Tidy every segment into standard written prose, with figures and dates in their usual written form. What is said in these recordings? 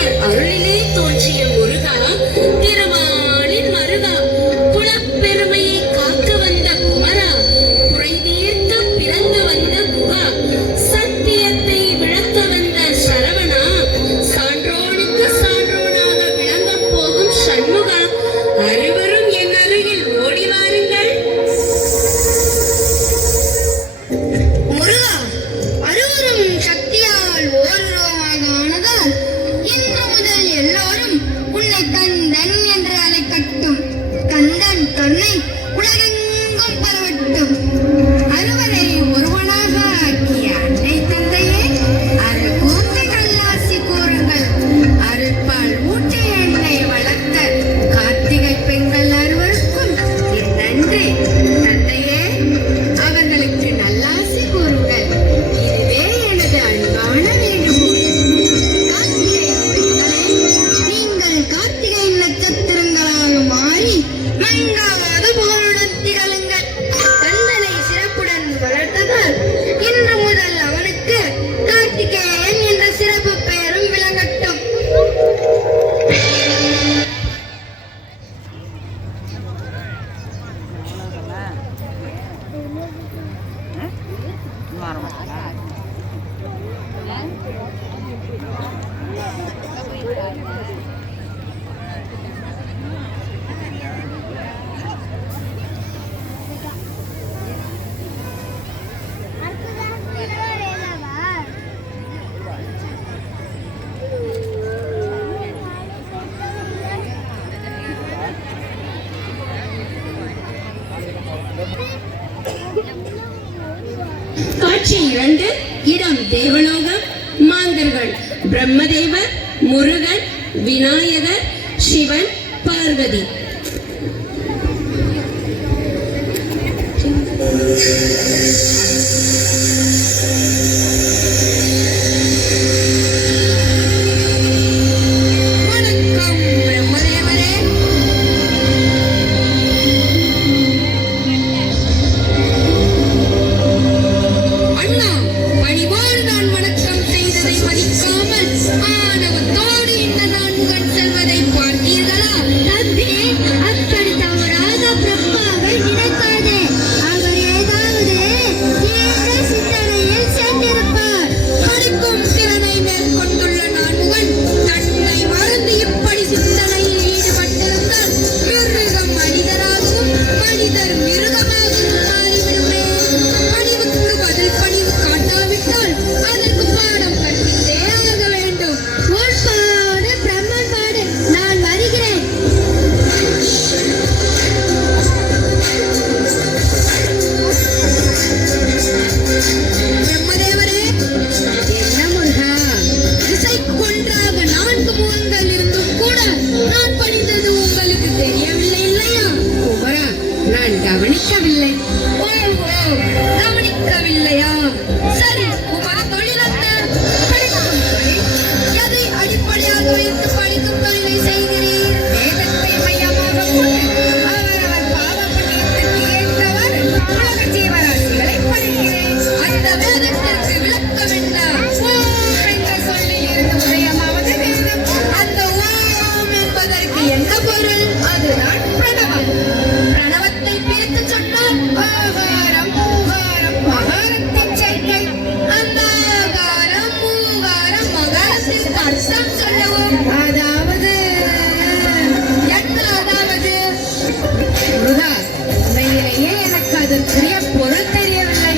முருகர் அருளிலே தோன்றிய முருகா, திருமாலின் மருகா, குலப்பெருமையை காக்க வந்த குமரா, குறை தீர்க்க பிறந்து வந்த குகா, சத்தியத்தை விளக்க வந்த சரவணா, சான்றோனுக்கு சான்றோனாக விளங்கப் போகும் சண்முகா, அனைவரும் என் அருகில் ஓடி வாருங்கள். முருகா, அருவரும் சக்தியால் ஓருருவமாக ஆனதால் இன்று முதல் எல்லோரும் உன்னை கந்தன் என்று அழைக்கட்டும். கந்தன் கருணை உலகெங்கும் பரவட்டும். அருவரை ஒருவனாக ஆக்கிய அன்னை தந்தையே, அருள் கூர்ந்த நல்லாசி கூறுங்கள். அருள்பால் ஊற்றி என்னை வளர்த்த கார்த்திகை பெண்கள் அறுவருக்கும் என் நன்றி. தந்தையே, அவர்களுக்கு நல்லாசி கூறுங்கள். இதுவே எனது அன்பான வேண்டுகோள். கார்த்திகை பெண்களே, நீங்கள் கார்த்திகை நட்சத்திரங்களாக மாறி மங்காத புகழுடன் திகழுங்கள். கந்தனை சிறப்புடன் வளர்த்ததால் இன்று முதல் அவனுக்கு கார்த்திகேயன் என்ற சிறப்பு பெயரும் விளங்கட்டும். காட்சி 2. இடம் தேவலோகம். மாந்தர்கள் பிரம்மதேவர், முருகன், விநாயகர், சிவன், பார்வதி. வணக்கம் பிரம்மதேவரே. அண்ணா, பணிவோடு நான் வணக்கம் செய்ததை மதிக்காமல் ஆணவத்தோடு இந்த நான்முகன் செல்வதை பார்த்தீர்களா? தம்பி, அப்படி தவறாக பிரம்மாவை நினைக்காதே. அவர் ஏதாவது தீய சிந்தனையில் சேர்ந்திருப்பார். படிக்கும் திறனை மேற்கொண்டுள்ள நான்முகன் தன்னை மறந்து இப்படி சிந்தனையில் ஈடுபட்டிருந்தால் மிருகம் மனிதராகவும் மனிதர் மிருகமாகவும் மாறிவிடுமே. பணிவுக்கு பதில் பணிவு காட்டாவிட்டால் அதற்கு பாடம் கற்பித்தே ஆக வேண்டும். உள்பாடு பிரம்மன் பாடு. நான் வருகிறேன். பிரம்மதேவரே, என்ன முருகா, இசைக்கு ஒன்றாக 4 முகங்கள் இருந்தும் கூட நான் படித்தது உங்களுக்கு தெரியவில்லை இல்லையா? குமரா, நான் கவனிக்கவில்லை. கவனிக்கவில்லையா? சரி, உமது தொழில் என்ன? படிக்கும் தொழில். எதை அடிப்படையாக வைத்து படிக்கும் தொழிலை செய்கிறீர்? வேதத்தை மையமாக கொண்டு அவரவர் பாவ புண்ணியத்திற்கு ஏற்றவாறு உலக ஜீவராசிகளை படிக்கிறேன். அந்த வேதத்திற்கு விளக்கம் என்ன? ஓம் என்ற சொல்லில் இருந்து உதயமாவது வேதம். அந்த ஓம் என்பதற்கு என்ன பொருள்? அதுதான் பிரணவம். பிரணவத்தை பிரித்து சொன்னால் ஆகாரம், ஊகாரம், மகாரத்தை செய்கள். அந்த ஆகாரம், ஊகாரம், மகாரத்திற்கு அர்த்தம் சொல்லவும். அதாவது என்ன? அதாவது முருகா, உண்மையிலேயே எனக்கு அதற்குரிய பொருள் தெரியவில்லை.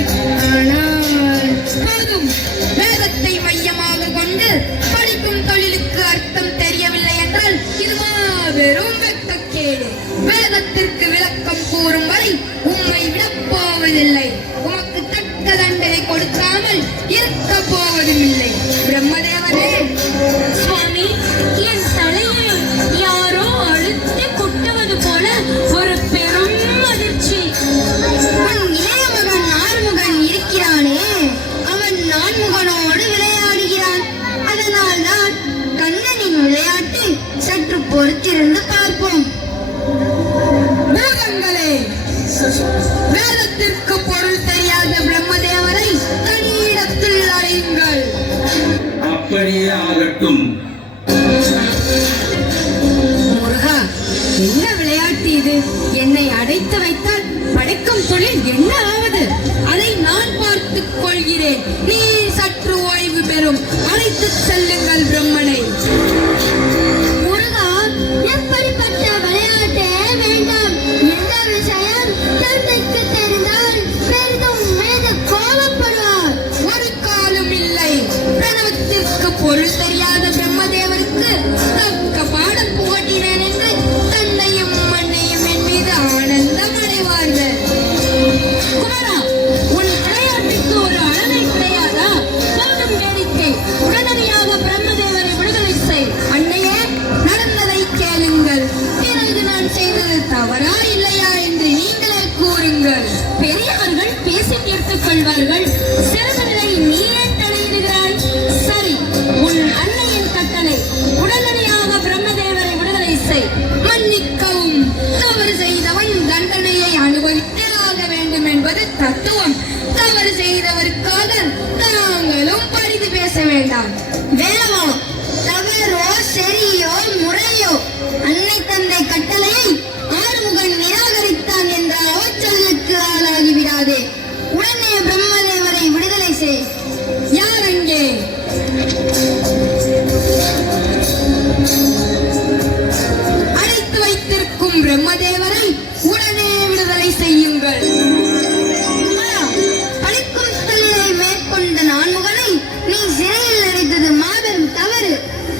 ஆனால் போதும், வேதத்தை மையமாக கொண்டு படிக்கும் தொழிலுக்கு அர்த்தம் தெரியவில்லை என்றால் இது மாபெரும் வெட்கக்கேடு. வேதத்திற்கு விளக்கம் கூறும் வரை உம்மை விடப் போவதில்லை. உமக்கு தக்க தண்டனை கொடுக்காமல் இருக்க போவதும் இல்லை. பிரம்மதேவரே, சுவாமி, என் தலையை யாரோ அழுத்தி குட்டுவது போல ஒரு பெரும் அதிர்ச்சி. உன் இளைய மகன் ஆறுமுகன் இருக்கிறானே, அவன் நான்முகனோடு விளையாடுகிறான். அதனால்தான் கண்ணனின் விளையாட்டு சற்று பொறுத்திருந்து பார்ப்போம். பூதங்களே, வேதத்திற்கு பொருள் தெரியாத பிரம்மதேவரை தனியிடத்தில் அடையுங்கள். அப்படியே ஆகட்டும். தவறா இல்லையா என்று நீங்களே கூறுங்கள். பெரியவர்கள் பேசி தீர்த்துக் கொள்வார்கள். சிறுவர்களை நீ ஏன் தலையிடுகிறாய்? சரி, உன் அன்னையின் கட்டளை, உடனடியாக பிரம்மதேவரை விடுதலை செய். மன்னிக்கவும், தவறு செய்தவன் தண்டனையை அனுபவித்தே ஆக வேண்டும் என்பது தத்துவம். தவறு செய்தவருக்காக தாங்களும் பரிது பேச வேண்டாம். வேணவா, தவறோ சரியோ முறையோ அன்னை தந்தை கட்டளையை ஆறுமுகன் நிராகரித்தான் என்ற அவச்சொல்லுக்கு ஆளாகிவிடாதே. உடனே பிரம்மதேவரை விடுதலை செய். யார் அங்கே? அடைத்து வைத்திருக்கும் பிரம்மதேவரை உடனே விடுதலை செய்யுங்கள். பழிக்கும் தொழிலை மேற்கொண்ட நான்முகனை நீ சிறையில் அடைத்தது மாபெரும் தவறு.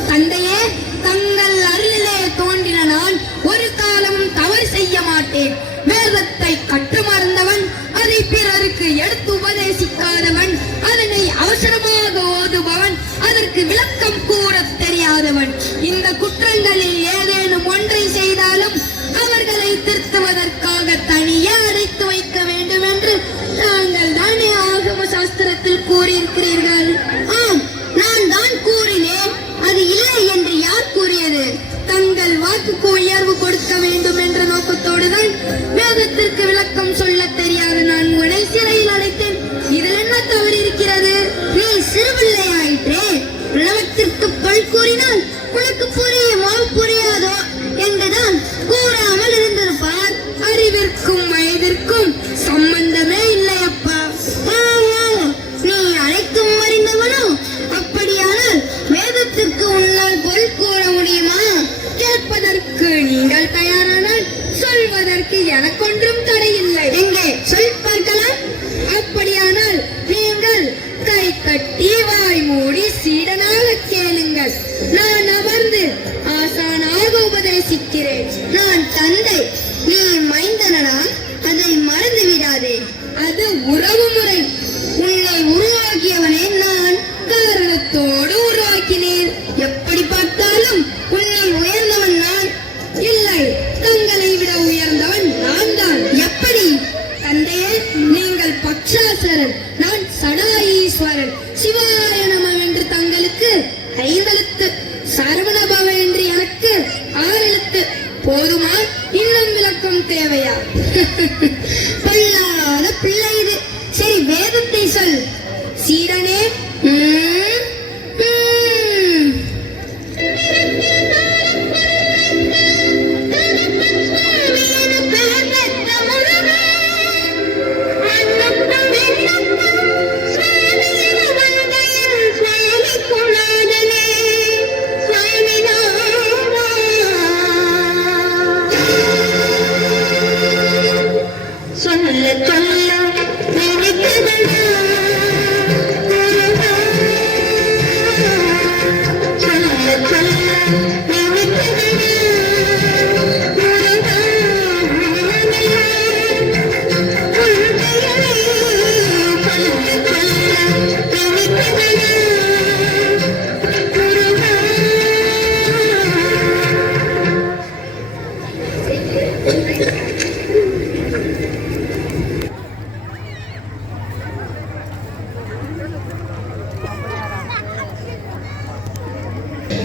தந்தையே, தங்கள் அருளிலே தோன்றின நான் ஒரு காலமும் தவறு செய்ய மாட்டேன். வேதத்தை கற்று மறந்தவன், அதை பிறருக்கு எடுத்து உபதேசிக்காதவன், அதனை அவசரமாக ஓதுபவன், அதற்கு விளக்கம் கூற தெரியாதவன். இந்த குற்றங்களில் ஏதேனும் ஒன்றை செய்தாலும் அவர்களை திருத்துவதற்காக தனியே அடைத்து வைக்க வேண்டும் என்று தாங்கள் தானே ஆகம சாஸ்திரத்தில் கூறியிருக்கிறீர்கள். ஆம், நான் தான் கூறினேன். அது இல்லை என்று யார் கூறியது? தங்கள் வாக்குக்கு உயர்வு கொடுக்க வேண்டும் என்ற நோக்கத்தோடுதான் வேதத்திற்கு விளக்கம் சொல்ல தெரியாத நான் உன்னை சிறையில் அடைத்தேன். இதில் என்ன தவறு இருக்கிறது? நீ சிறுபிள்ளையாயிற்றே. பிரணவத்திற்கு பல் கூறினால் உனக்கு புரியுமோ புரியாதோ என்றுதான் கூறாமல் இருந்திருப்பார். அறிவிற்கும் வயதிற்கும் சம்பந்தமே இல்லையப்பா. நீ அனைத்தும் அறிந்தவனோ? அப்படியானால் வேதத்திற்கு உன்னால் பொருள் கூற முடியுமா? கேட்பதற்கு நீங்கள் தயாரானால் சொல்வதற்கு எனக்கொன்றும் தடையில்லை. எங்கே சொல் பார்க்கலாம். அப்படியானால் நீங்கள் கை கட்டி வாய் மூடி சீடனாக கேளுங்கள். நான் அமர்ந்து ஆசானாக உபதேசிக்கிறேன். நான் தந்தை, நீ மைந்தனா? அதை மறந்து விடாதே. அது உறவு முறை. உன்னை உருவாக்கியவனே நான் காரணத்தோடு உருவாக்கினேன். எப்படி பார்த்தாலும் உன்னை உயர்ந்தவன் நான். இல்லை, தங்களை விட உயர்ந்தவன் நான் தான். எப்படி? தந்தையே, நீங்கள் பக்ஷாசரன், நான் சடாஈஸ்வரன். சிவாய நம என்று தங்களுக்கு 5 எழுத்து, சரவணபவ என்று எனக்கு 6 எழுத்து. போதுமா? இன்னும் விளக்கம் தேவையா? பொல்லாத பிள்ளை இது. சரி, வேதத்தை சொல். சீடனே,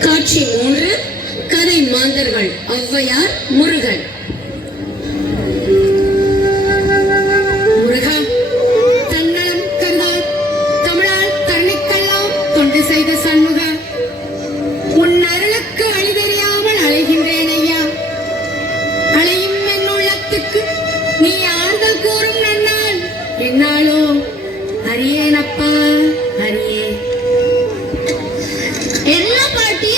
காட்சி 3. கதை மாந்தர்கள். ஔவையார், முருகன். முருகா, தன்னலம் கருதார் தமிழால் தன்னைக்கெல்லாம் தொண்டு செய்த சண்முக, உன் அருளுக்கு வழி தெரியாமல் அலைகின்றேன் ஐயா. அலையும் என் உள்ளத்துக்கு நீ ஆறுதல் கூறும் நன்னாள் என்னாலோ அறியேனப்பா, அறியே. என்ன பாட்டி,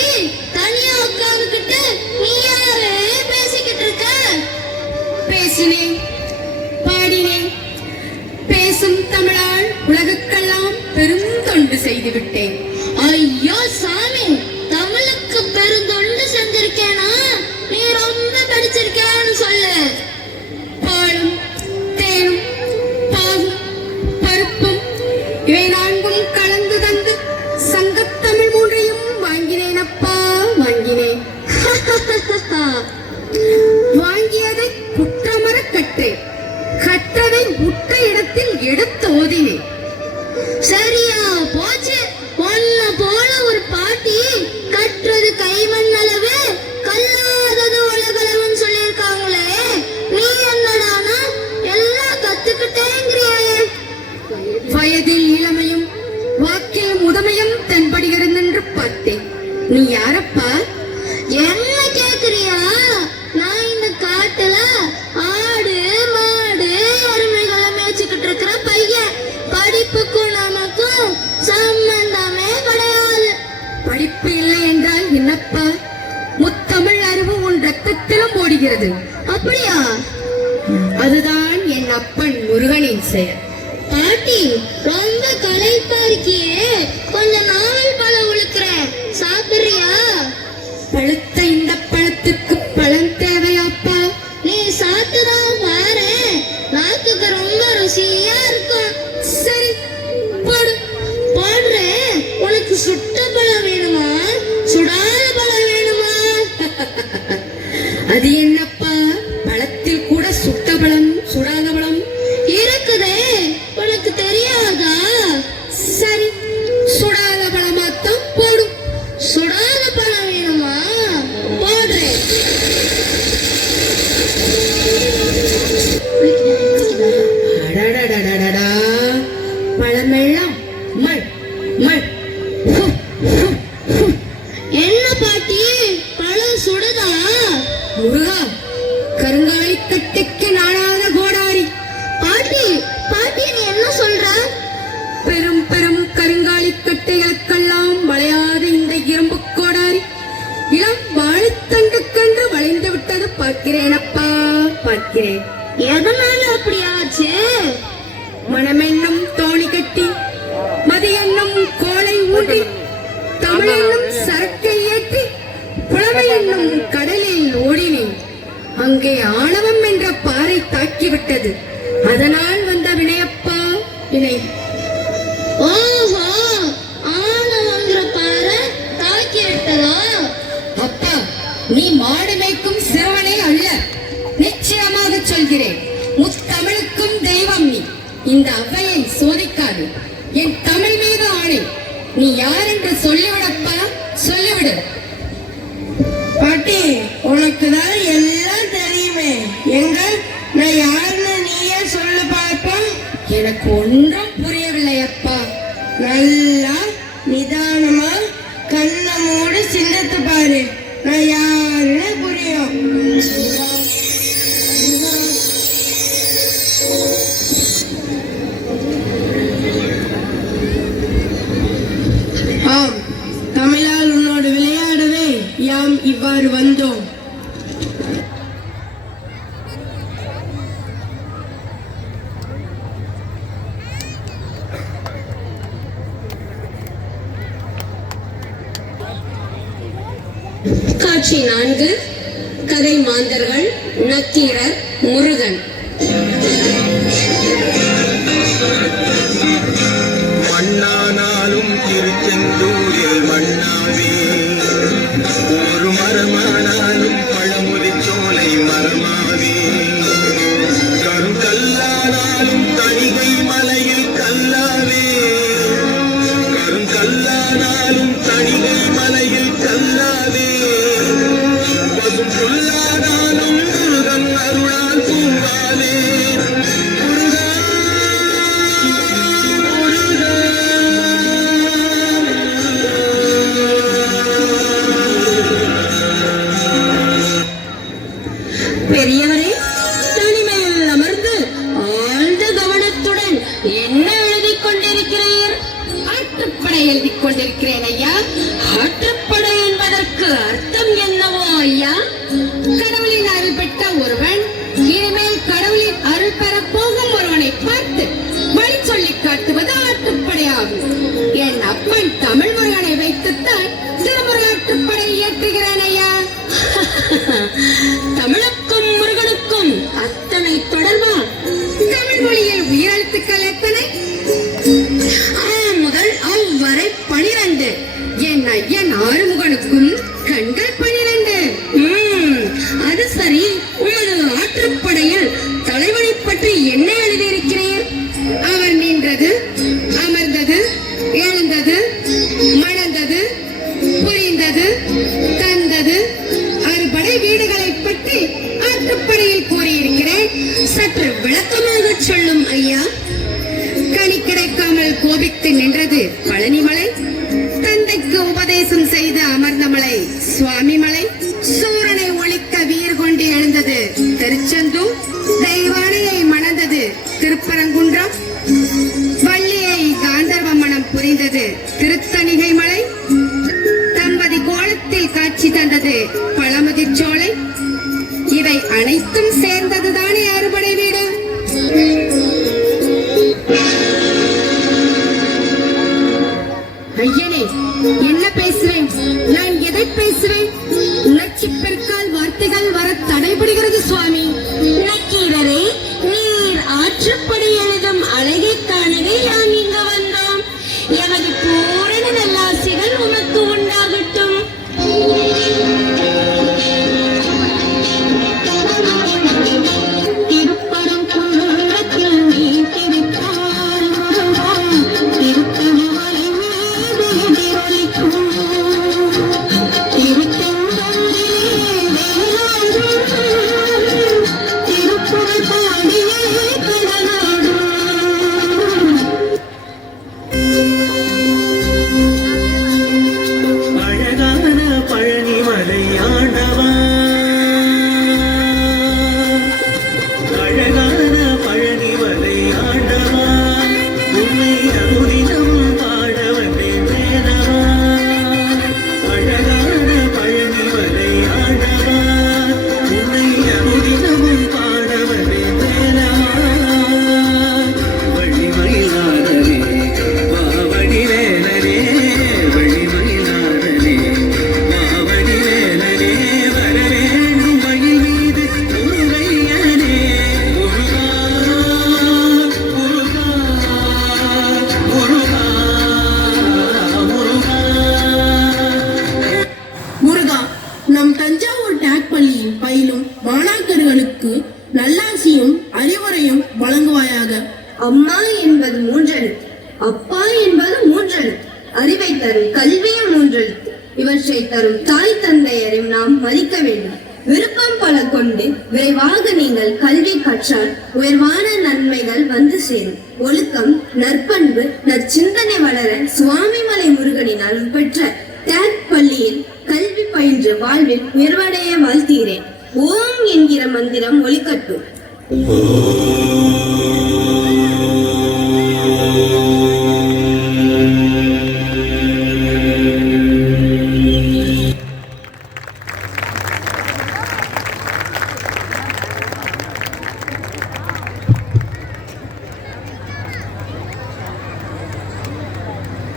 தனியா உட்கார்ந்துகிட்டு நீ யாரு பேசிக்கிட்டு இருக்க? பழத்திலும் ஓடுகிறது. அப்படியா? அதுதான் என் அப்பன் முருகனின் செயல். பாட்டி, ரொம்ப களைப்பா இருக்கியே, கொஞ்சம் நாவல் பழம் உழுக்கிறேன், சாப்பிடுறியா? பழுத்த இந்த பழத்துக்கு பழம் தேவையாப்பா? நீ சாப்பிட்டுதான் பாரு, நாக்குக்கு ரொம்ப ருசியா இருக்கும். சரி, போடு. போடுறேன். உனக்கு சுட்ட பழம் வேணுமா, சுடாத பழம் வேணுமா? அது என்னப்பா, பழத்தில் கூட சுட்ட பழம் சுடாத பழம் இருக்குதே, உனக்கு தெரியாதா? சரி, சுடாத பழமாத்தான் போடு. சுடாத பழம் வேணுமா? போடுறேன். அடடடடடடா, பழமெல்லாம் மண் மண். ஹு, ஹு, ஹு. என்ன பாட்டி, பழம் சுடுதா? முருகா, கருங்காலி கட்டைக்கு நாடாத கோடாரி. பாட்டி, பாட்டி நீ என்ன சொல்ற? பெரும் பெரும் கருங்காலி கட்டைகளுக்கெல்லாம் வளையாத இந்த இரும்பு கோடாரி இளம் வாழைத்தண்டு கண்டு வளைந்து விட்டது பார்க்கிறேனப்பா, பார்க்கிறேன். எதனால அப்படி ஆச்சு? மனமென்னும் தோணி கட்டி, மதி என்னும் கோலை ஊன்றி, தமிழ் என்னும் சரக்கை ஏற்றி, புலமை என்னும் கடலில் ஓடினேன். அங்கே ஆணவம் என்ற பாறை தாக்கிவிட்டது. அதனால் வந்த வினையப்பா, வினை. ஓஹோ, ஆனவங்கிற பாறை தாக்கி விட்டதா? அப்பா, நீ மாடு மேய்க்கும் சிறுவனே அல்ல. நிச்சயமாக சொல்கிறேன், முத்தமிழுக்கும் தெய்வம் நீ. இந்த அவ்வையை சோதிக்காது. என் தமிழ் மீது ஆணை. நீ யார் என்று சொல்லிவிடப்பா, சொல்லிவிடு. பாட்டி, உனக்கு தான் எல்லாம் தெரியுமே, எங்க நான் யாருன்னு நீயே சொல்லு பார்ப்போம். எனக்கு ஒன்றும் புரியவில்லை அப்பா. நல்லா நிதானமா கண்ணை மூடி சிந்தத்து பாரு, நான் யாருன்னு புரியும். ஆம், தமிழால் உன்னோடு விளையாடவே யாம் இவ்வாறு வந்தோம். காட்சி 4. கதை மாந்தர்கள் நக்கீரர், முருகன். மண்ணானாலும் திருச்செந்தூரில் மண்ணாவே, ஒரு மரமானாலும் பழமுதிர்ச்சோலை மரமாவே, கருங்கல்லானாலும் தணிகை மலையில் கல்லாவே, கருங்கல்லானாலும் தணிகை மலையில் கல்லாவே, பசும் புல்லானாலும் முருகன் அருளால் பூவாவே. முருகா, முருகா, பெரியவரே, தனிமையில் அமர்ந்து ஆழ்ந்த கவனத்துடன் என்ன எழுதிக் கொண்டிருக்கிறீர்? ஆற்றுப்படை எழுதிக் கொண்டிருக்கிறேன் ஐயா. ஆற்றுப்படை என்பதற்கு அர்த்தம் என்னவோ ஐயா? கடவுளின் அருள் பெற்ற ஒருவன் இனிமேல் கடவுளின் அருள் பெறப் போகும் ஒருவனை பார்த்து வழி சொல்லி காட்டுவது ஆற்றுப்படையாகும். என் அப்பன் தமிழ் முருகனை வைத்துத்தான் திருமுருகாற்றுப்படை இயற்றுகிறேன் ஐயா. தமிழுக்கும் முருகனுக்கும் அத்தனை தொடர்பா? தமிழ் மொழியில் உயிரெழுத்துக்கள் எத்தனை? ஆ முதல் அவ் வரை 12. என் ஐயன் ஆறுமுகனுக்கும் கண்கள் 12. அது சரி, உமது ஆற்றுப்படையில் தலைவனை பற்றி என்ன எழுதியிருக்கிறீர்? அவர் நின்றது, அமர்ந்தது, எழுந்தது, மணந்தது, புரிந்தது, தந்தது, அறுபடை வீடுகளை பற்றி ஆற்றுப்படையில் கூறியிருக்கிறேன். சற்று விளக்கமாக சொல்லும் ஐயா. கனி கிடைக்காமல் கோபித்து நின்றது பழனிமலை, தந்தைக்கு உபதேசம் செய்து அமர்ந்த மலை சுவாமிமலை, சூரனை ஒழிக்க வீர் கொண்டு எழுந்தது திருச்செந்தூர், தெய்வானையை மணந்தது திருப்பரங்குன்றம், வள்ளியை காந்தர்வ மனம் புரிந்தது திருத்தணிகை மலை, தம்பதி கோலத்தில் காட்சி தந்தது பழமுதிர்ச்சோலை, அனைத்தும் சேர்ந்ததுதானே அறுபடை வீடு. ஐயனே, என்ன பேசுவேன்? நான் எதை பேசுவேன்? உணர்ச்சி பெருக்கால் வார்த்தைகள் வர தடைபடுகிறது சுவாமி. நக்கீரரே, நீர் ஆற்றுப்படி எழுதும் அழகை காணவே யாம் இங்கு வந்தோம். எமது பூரண நல்லாசிகள் உமக்கு உண்டாகட்டும். அழகான பழனிமலை ஆண்டவா, அழகான பழனிமலை ஆண்டவா, உன்னை அனுதினம் பாட வந்தேன் வேதவா. அழகான பழனிமலை ஆண்டவா, உன்னை அனுதினம் பாட வந்தேன் வேதவா. வழிமயிலாடவே மாவடிவேலனே, வழிமயிலாடனே மாவடிவேலனே, வரவேண்டும் மயில் மீது முருகையனே. முருகா முருகா முருகா முருகா. முருகா, நம் தஞ்சாவூர் டேக் பள்ளியில் பயிலும் மாணாக்கர்களுக்கு நல்லாசியும் அறிவுரையும் வழங்குவாயாக. அம்மா என்பது மூன்றெழுத்து, அப்பா என்பது மூன்றெழுத்து, அறிவை தரும் கல்வியும் மூன்றெழுத்து. இவற்றை தரும் தாய் தந்தையரையும் நாம் மதிக்க வேண்டும். விருப்பம் பல கொண்டு விரைவாக நீங்கள் கல்வி கற்றால் உயர்வான நன்மைகள் வந்து சேரும். ஒழுக்கம், நற்பண்பு, நற்சிந்தனை வளர சுவாமிமலை முருகனின் அருள் பெற்ற டேக் பள்ளியில் கல்வி பயின்று வாழ்வில் உயர்வடைய வாழ்த்துகிறேன். ஓம் என்கிற மந்திரம் ஒலிக்கட்டும். ஓ